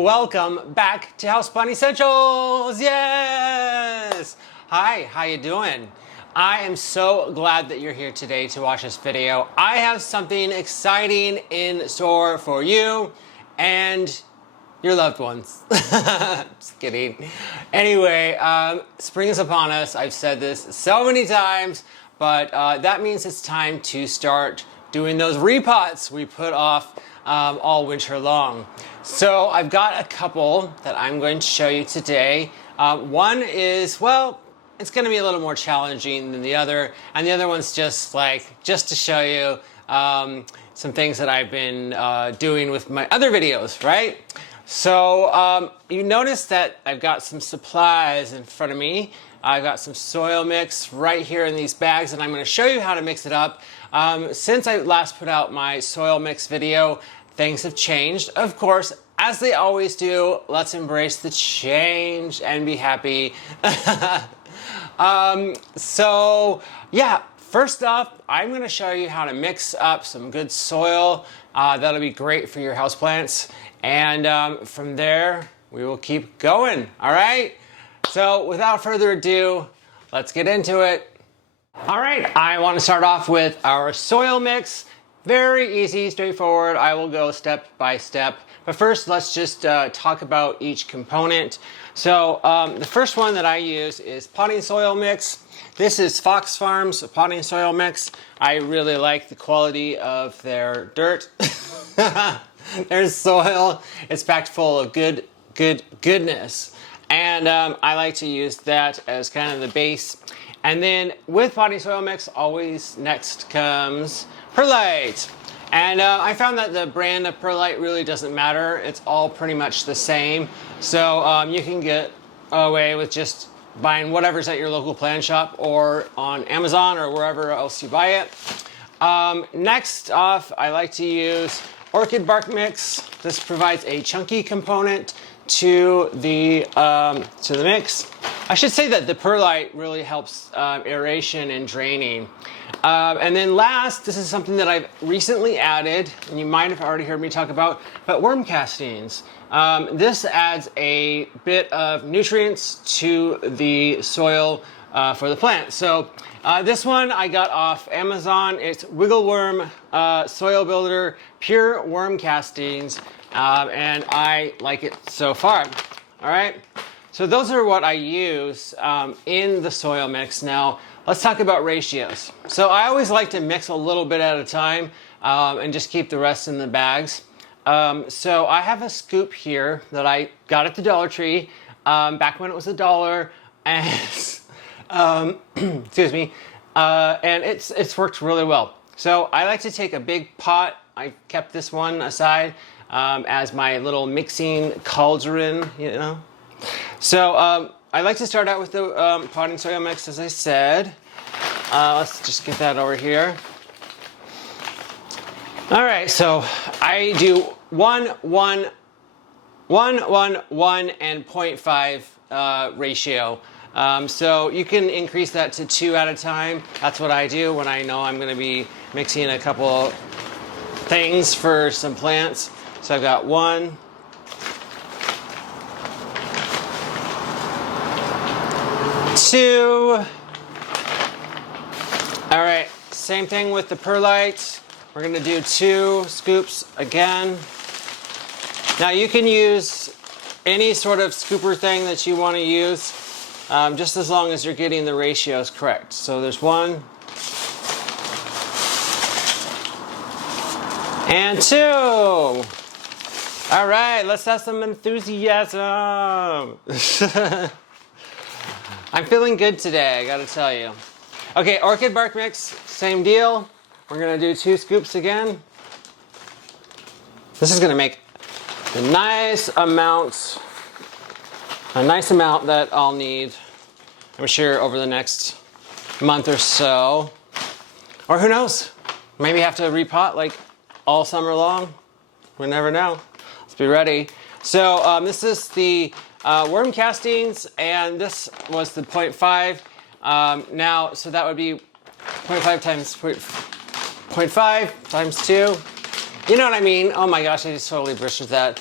welcome back to Houseplant Essentials. Yes! Hi, how you doing? I am so glad that you're here today to watch this video. I have something exciting in store for you and your loved ones. Just kidding. Anyway, spring is upon us. I've said this so many times, but that means it's time to start doing those repots we put off all winter long. So I've got a couple that I'm going to show you today. One is, well, it's going to be a little more challenging than the other, and the other one's just to show you some things that I've been doing with my other videos, right? So you notice that I've got some supplies in front of me. I've got some soil mix right here in these bags, and I'm going to show you how to mix it up. Since I last put out my soil mix video, things have changed. Of course, as they always do, let's embrace the change and be happy. So yeah, first off, I'm going to show you how to mix up some good soil. That'll be great for your houseplants. And from there, we will keep going. All right? So without further ado, let's get into it. All right, I want to start off with our soil mix. Very easy, straightforward. I will go step by step. But first, let's just talk about each component. So the first one that I use is potting soil mix. This is Fox Farms potting soil mix. I really like the quality of their dirt. Their soil. It's packed full of goodness. And I like to use that as kind of the base. And then with potting soil mix, always next comes Perlite. And I found that the brand of Perlite really doesn't matter. It's all pretty much the same. So you can get away with just buying whatever's at your local plant shop or on Amazon or wherever else you buy it. Next off, I like to use Orchid Bark mix. This provides a chunky component to the mix. I should say that the Perlite really helps aeration and draining. And then last, this is something that I've recently added, and you might have already heard me talk about, but worm castings. This adds a bit of nutrients to the soil for the plant. So this one I got off Amazon. It's Wiggle Worm Soil Builder Pure Worm Castings, and I like it so far. All right. So those are what I use in the soil mix. Now, let's talk about ratios. So I always like to mix a little bit at a time and just keep the rest in the bags. So I have a scoop here that I got at the Dollar Tree back when it was $1, and excuse me, and it's worked really well. So I like to take a big pot. I kept this one aside as my little mixing cauldron, you know. So I like to start out with the potting soil mix, as I said. Let's just get that over here. All right, so I do 1, 1, 1, 1, 1, and 0.5 ratio. So you can increase that to 2 at a time. That's what I do when I know I'm going to be mixing a couple things for some plants. So I've got 1, 2. All right, same thing with the Perlite. We're going to do 2 scoops again. Now you can use any sort of scooper thing that you want to use, just as long as you're getting the ratios correct. So there's 1 and 2. All right, let's have some enthusiasm. I'm feeling good today, I gotta tell you. Okay, Orchid Bark mix, same deal. We're gonna do 2 scoops again. This is gonna make a nice amount that I'll need, I'm sure, over the next month or so. Or who knows, maybe have to repot like all summer long. We never know. Let's be ready. So this is the worm castings, and this was the 0.5. Now, so that would be 0.5 times 0.5 times 2. You know what I mean? Oh my gosh, I just totally butchered that.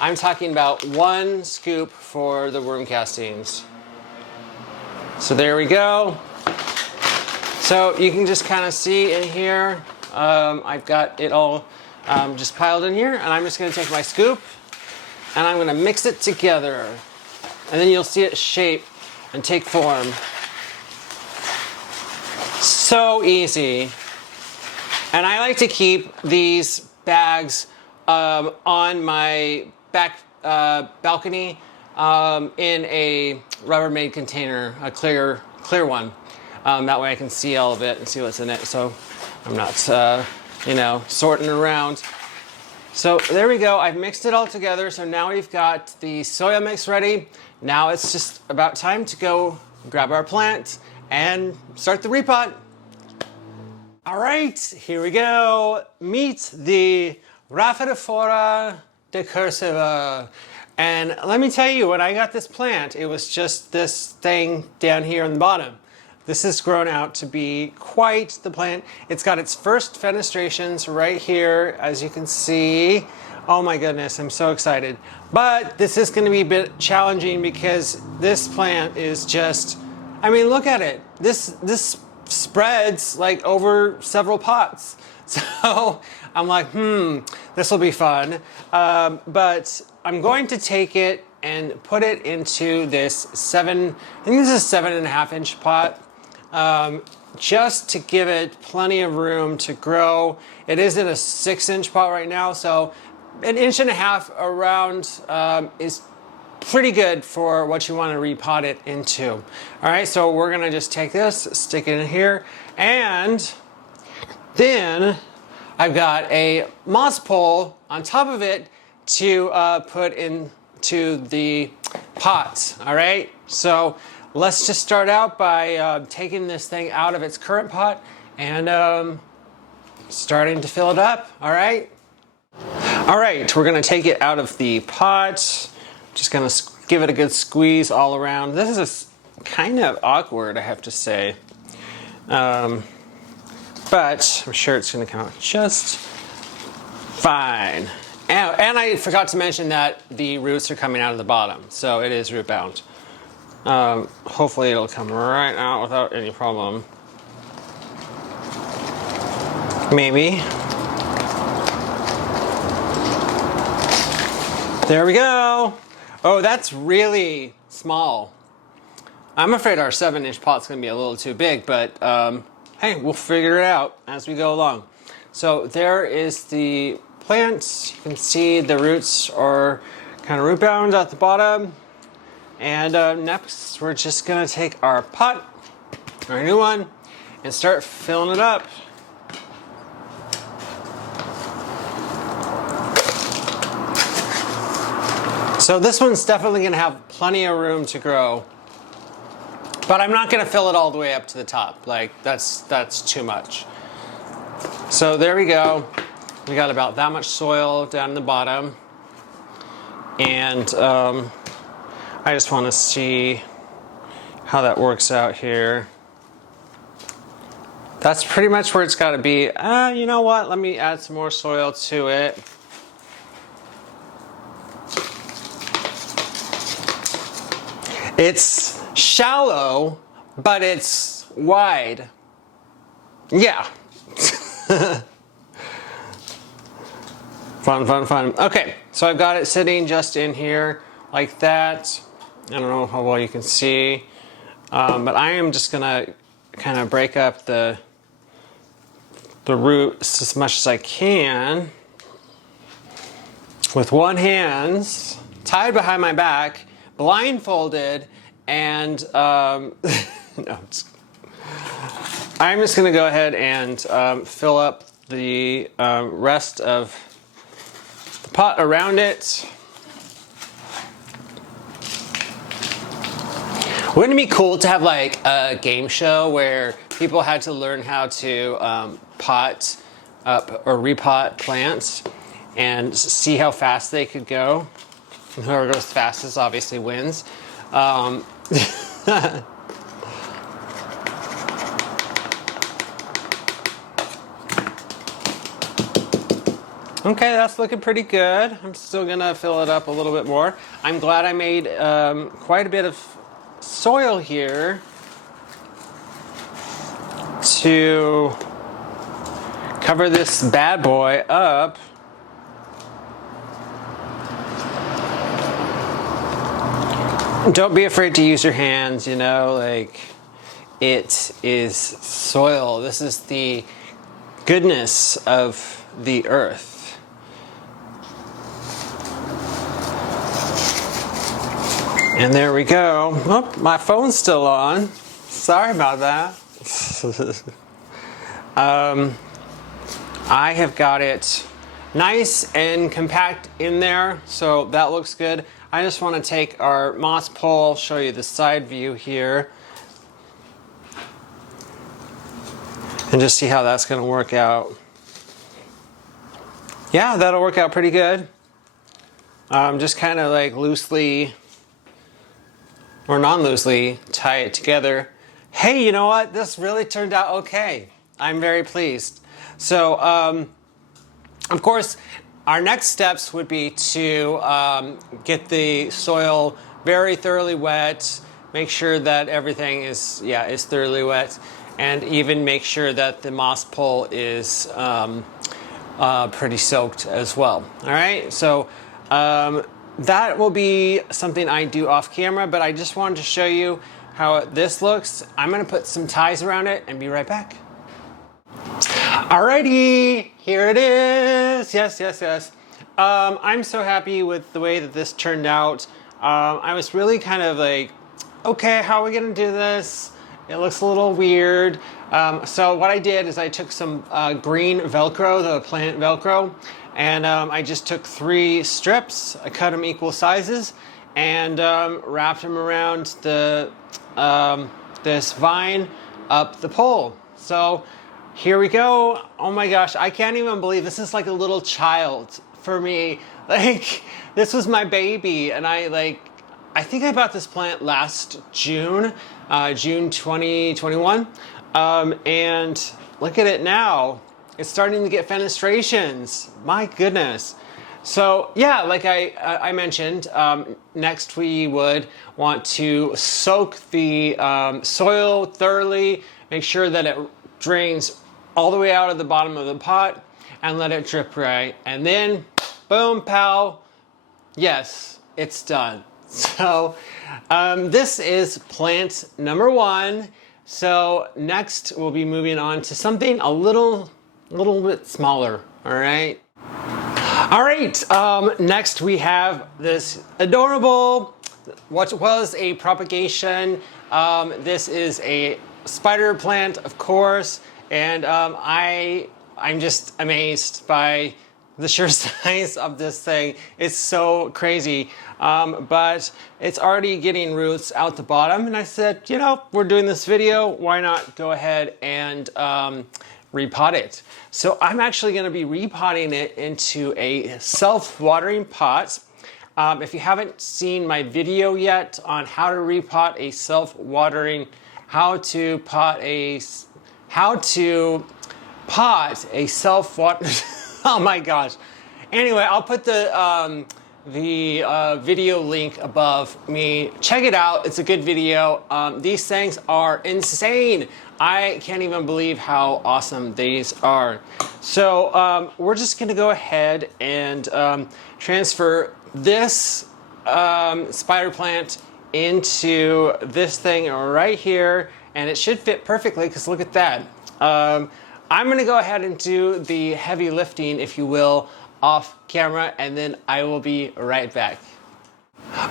I'm talking about 1 scoop for the worm castings. So there we go. So you can just kind of see in here, I've got it all just piled in here, and I'm just going to take my scoop and I'm going to mix it together, and then you'll see it shape and take form. So easy. And I like to keep these bags on my back balcony in a Rubbermaid container, a clear one. That way I can see all of it and see what's in it, so I'm not, you know, sorting around. So there we go. I've mixed it all together. So now we've got the soil mix ready. Now it's just about time to go grab our plant and start the repot. All right, here we go. Meet the Rafaela De Cursiva. And let me tell you, when I got this plant, it was just this thing down here on the bottom. This has grown out to be quite the plant. It's got its first fenestrations right here, as you can see. Oh my goodness, I'm so excited. But this is going to be a bit challenging because this plant is just, I mean, look at it. This spreads like over several pots. So I'm like, this will be fun. But I'm going to take it and put it into this I think this is a 7.5 inch pot. Just to give it plenty of room to grow. It is in a 6 inch pot right now, so 1.5 inches around is pretty good for what you want to repot it into. All right, so we're gonna just take this, stick it in here, and then I've got a moss pole on top of it to put into the pot. All right, so let's just start out by taking this thing out of its current pot and starting to fill it up. All right. All right, we're gonna take it out of the pot. Just gonna give it a good squeeze all around. This is kind of awkward, I have to say. But I'm sure it's gonna come out just fine. And I forgot to mention that the roots are coming out of the bottom, so it is root bound. Hopefully it'll come right out without any problem. Maybe. There we go. Oh, that's really small. I'm afraid our 7 inch pot's gonna be a little too big, but hey, we'll figure it out as we go along. So there is the plant. You can see the roots are kind of root bound at the bottom. And next, we're just gonna take our pot, our new one, and start filling it up. So this one's definitely gonna have plenty of room to grow, but I'm not gonna fill it all the way up to the top. Like that's too much. So there we go. We got about that much soil down the bottom, and I just want to see how that works out here. That's pretty much where it's got to be. You know what? Let me add some more soil to it. It's shallow, but it's wide. Yeah. Fun, fun, fun. Okay, so I've got it sitting just in here like that. I don't know how well you can see, but I am just gonna kind of break up the roots as much as I can with one hand, tied behind my back, blindfolded, and no, I'm just gonna go ahead and fill up the rest of the pot around it. Wouldn't it be cool to have like a game show where people had to learn how to pot up or repot plants and see how fast they could go? And whoever goes fastest obviously wins. Okay, that's looking pretty good. I'm still gonna fill it up a little bit more. I'm glad I made quite a bit of soil here to cover this bad boy up. Don't be afraid to use your hands, you know, like it is soil. This is the goodness of the earth. And there we go. Oh, my phone's still on. Sorry about that. I have got it nice and compact in there, so that looks good. I just want to take our moss pole, show you the side view here, and just see how that's going to work out. Yeah, that'll work out pretty good. Just kind of like loosely or non-loosely tie it together. Hey, you know what? This really turned out okay. I'm very pleased. So, of course, our next steps would be to get the soil very thoroughly wet, make sure that everything is thoroughly wet, and even make sure that the moss pole is pretty soaked as well. All right, so that will be something I do off camera, but I just wanted to show you how this looks. I'm gonna put some ties around it and be right back. Alrighty, here it is. Yes. I'm so happy with the way that this turned out. I was really kind of like, okay, how are we gonna do this? It looks a little weird. So what I did is I took some green Velcro, the plant Velcro, and I just took 3 strips, I cut them equal sizes, and wrapped them around the this vine up the pole. So here we go. Oh my gosh, I can't even believe this is like a little child for me. Like, this was my baby, and I think I bought this plant last June, June 2021, and look at it now. It's starting to get fenestrations. My goodness. So yeah, like I mentioned, next we would want to soak the soil thoroughly, make sure that it drains all the way out of the bottom of the pot, and let it drip right. And then, boom, pow, yes, it's done. So this is plant number 1. So next we'll be moving on to something a little bit smaller, all right? All right, next we have this adorable, what was a propagation. This is a spider plant, of course, and I'm just amazed by the sheer size of this thing. It's so crazy, but it's already getting roots out the bottom, and I said, you know, we're doing this video, why not go ahead and repot it. So I'm actually going to be repotting it into a self-watering pot. If you haven't seen my video yet on how to repot a self-watering, how to pot a self-water. Oh my gosh. Anyway, I'll put the video link above me. Check it out. It's a good video. These things are insane. I can't even believe how awesome these are. So we're just going to go ahead and transfer this spider plant into this thing right here, and it should fit perfectly because look at that. I'm going to go ahead and do the heavy lifting, if you will, off camera, and then I will be right back.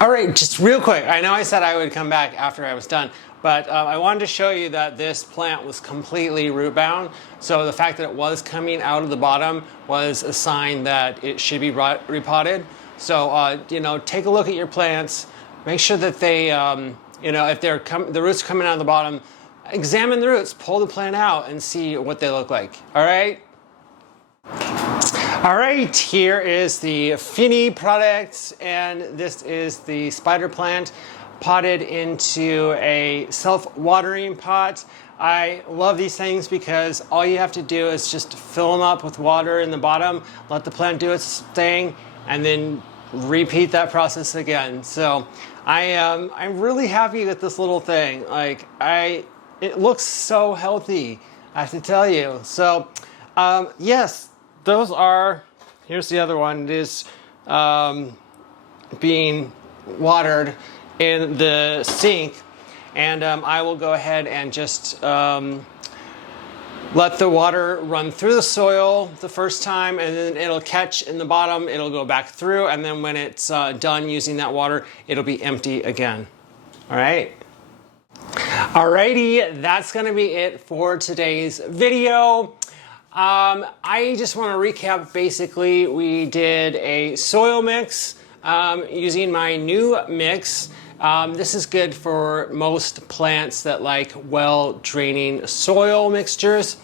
All right, just real quick. I know I said I would come back after I was done, but I wanted to show you that this plant was completely root bound. So the fact that it was coming out of the bottom was a sign that it should be repotted. So, you know, take a look at your plants. Make sure that they, you know, if the roots are coming out of the bottom, examine the roots, pull the plant out and see what they look like. All right? All right, here is the finished product, and this is the spider plant. potted into a self-watering pot. I love these things because all you have to do is just fill them up with water in the bottom, let the plant do its thing, and then repeat that process again. So I'm really happy with this little thing. Like it looks so healthy, I have to tell you. So yes, those are, here's the other one. It is being watered in the sink. And I will go ahead and just let the water run through the soil the first time, and then it'll catch in the bottom, it'll go back through, and then when it's done using that water, it'll be empty again. All right? Alrighty, that's gonna be it for today's video. I just want to recap. Basically, we did a soil mix using my new mix. This is good for most plants that like well-draining soil mixtures.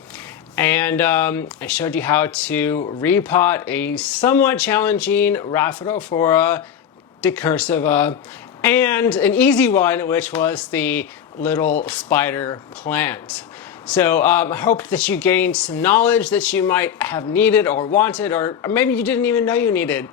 And I showed you how to repot a somewhat challenging Rafaela De Cursiva, and an easy one, which was the little spider plant. So I hope that you gained some knowledge that you might have needed or wanted, or maybe you didn't even know you needed.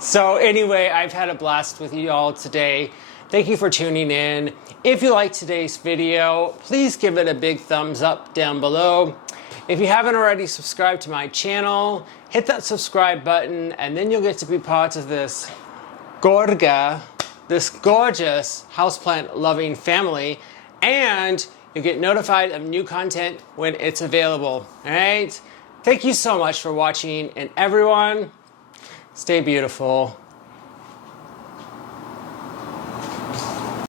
So anyway, I've had a blast with you all today. Thank you for tuning in. If you liked today's video, please give it a big thumbs up down below. If you haven't already subscribed to my channel, hit that subscribe button, and then you'll get to be part of this gorgeous houseplant loving family, and you'll get notified of new content when it's available. All right? Thank you so much for watching, and everyone, stay beautiful.